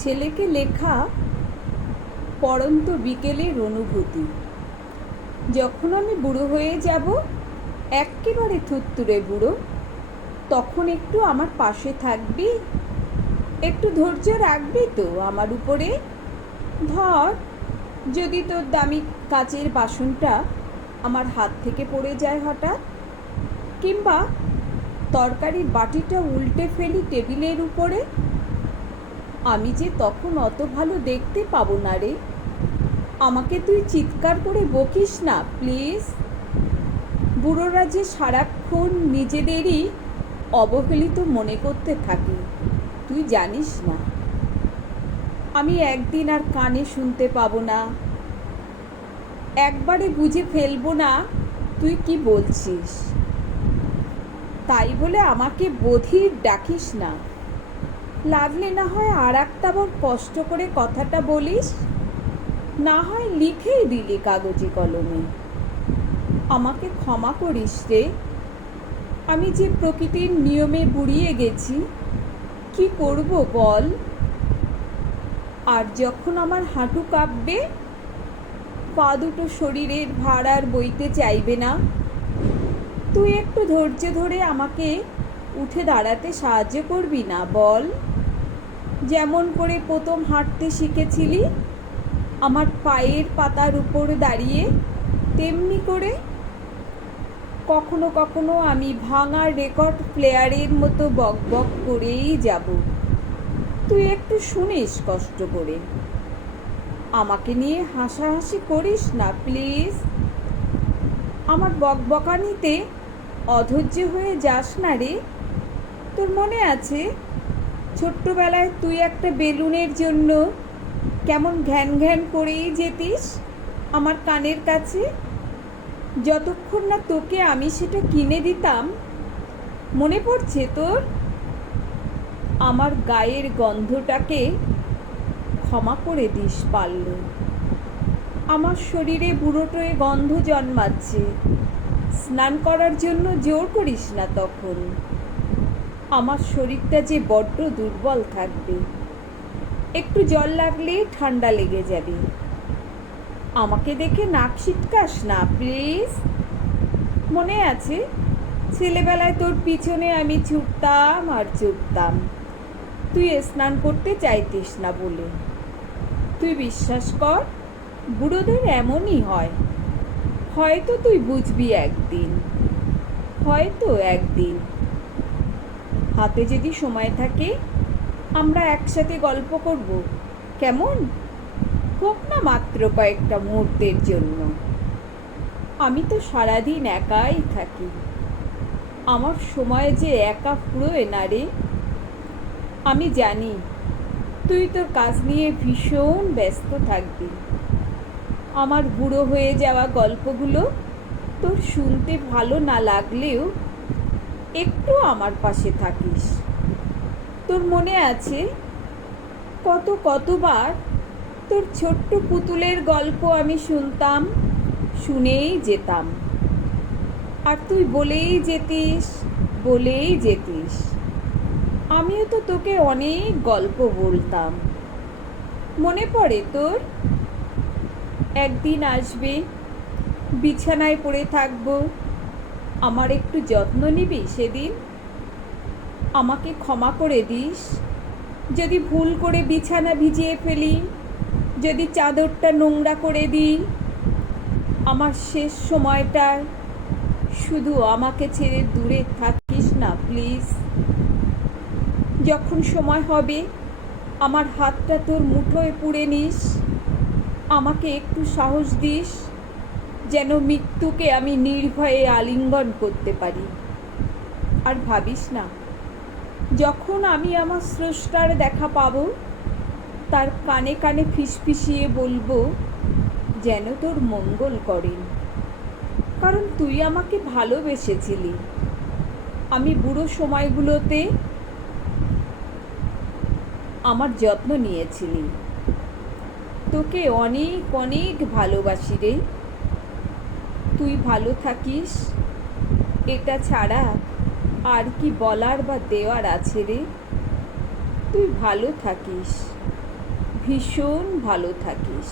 ছেলেকে লেখা পড়ন্ত বিকেলের অনুভূতি। যখন আমি বুড়ো হয়ে যাব, এক্কেবারে থুত্তুরে বুড়ো, তখন একটু আমার পাশে থাকবি? একটু ধৈর্য রাখবি তো আমার উপরে? ধর, যদি তোর দামি কাচের বাসনটা আমার হাত থেকে পড়ে যায় হঠাৎ, কিংবা তরকারির বাটিটা উল্টে ফেলি টেবিলের উপরে, আমি যে তখন অত ভালো দেখতে পাবো না রে। আমাকে তুই চিৎকার করে বকিস না প্লিজ। বুড়োরা যে সারাক্ষণ নিজেদেরই অবহেলিত মনে করতে থাকে, তুই জানিস না। আমি একদিন আর কানে শুনতে পাবো না, একবারে বুঝে ফেলবো না তুই কি বলছিস। তাই বলে আমাকে বধির ডাকিস না। লাগলে না হয় আর একটা বার কষ্ট করে কথাটা বলিস, না হয় লিখেই দিলি কাগজে কলমে। আমাকে ক্ষমা করিস রে। আমি যে প্রকৃতির নিয়মে বুড়িয়ে গেছি, কি করব বল? আর যখন আমার হাঁটু কাঁপবে, পা দুটো শরীরের ভার আর বইতে চাইবে না, তুই একটু ধৈর্য ধরে আমাকে উঠে দাঁড়াতে সাহায্য করবি না বল? যেমন করে প্রথম হাঁটতে শিখেছিলি আমার পায়ের পাতার উপর দাঁড়িয়ে, তেমনি করে। কখনো কখনো আমি ভাঙা রেকর্ড প্লেয়ারের মতো বক বক করেই যাব, তুই একটু শুনিস কষ্ট করে। আমাকে নিয়ে হাসাহাসি করিস না প্লিজ। আমার বকবকানিতে অধৈর্য হয়ে যাস না রে। তোর মনে আছে ছোট্টবেলায় তুই একটা বেলুনের জন্য কেমন ঘ্যান ঘ্যান করেই যেতিস আমার কানের কাছে, যতক্ষণ না তোকে আমি সেটা কিনে দিতাম? মনে পড়ছে তোর? আমার গায়ের গন্ধটাকে ক্ষমা করে দিস পারলে। আমার শরীরে বুড়োটোয় গন্ধ জন্মাচ্ছে, স্নান করার জন্য জোর করিস না তখন। আমার শরীরটা যে বড্ড দুর্বল থাকবে, একটু জল লাগলে ঠান্ডা লেগে যাবে। আমাকে দেখে নাক ছিটকাস না প্লিজ। মনে আছে ছেলেবেলায় তোর পিছনে আমি ছুটতাম আর ছুটতাম, তুই স্নান করতে চাইতিস না বলে। তুই বিশ্বাস কর, বুড়োদের এমনই হয়। হয়তো তুই বুঝবি একদিন, হয়তো একদিন। হাতে যদি সময় থাকে, আমরা একসাথে গল্প করব, কেমন? হোক না মাত্র কয়েকটা মুহূর্তের জন্য। আমি তো সারাদিন একাই থাকি, আমার সময় যে একা ফুরোয় না রে। আমি জানি তুই তোর কাজ নিয়ে ভীষণ ব্যস্ত থাকবি। আমার বুড়ো হয়ে যাওয়া গল্পগুলো তোর শুনতে ভালো না লাগলেও একটু আমার পাশে থাকিস। তোর মনে আছে কতবার তোর ছোট্ট পুতুলের গল্প আমি শুনতাম, শুনেই যেতাম, আর তুই বলেই যেতিস। আমিও তো তোকে অনেক গল্প বলতাম। মনে পড়ে তোর? একদিন আসবে, বিছানায় পড়ে থাকবো, আমার একটু যত্ন নিবি সেদিন। আমাকে ক্ষমা করে দিস যদি ভুল করে বিছানা ভিজিয়ে ফেলি, যদি চাদরটা নোংরা করে দিই। আমার শেষ সময়টায় শুধু আমাকে ছেড়ে দূরে থাকিস না প্লিজ। যখন সময় হবে আমার হাতটা তোর মুঠোয় পুড়ে নিস, আমাকে একটু সাহস দিস, যেন মৃত্যুকে আমি নির্ভয়ে আলিঙ্গন করতে পারি। আর ভাবিস না, যখন আমি আমার স্রষ্টার দেখা পাবো, তার কানে কানে ফিসফিসিয়ে বলবো যেন তোর মঙ্গল করেন, কারণ তুই আমাকে ভালোবেসেছিলি। আমি বুড়ো সময়গুলোতে আমার যত্ন নিয়েছিলি। তোকে অনেক অনেক ভালোবাসি রে। তুই ভালো থাকিস, এটা ছাড়া আর কি বলার বা দেওয়ার আছে রে? তুই ভালো থাকিস। ভীষণ ভালো থাকিস।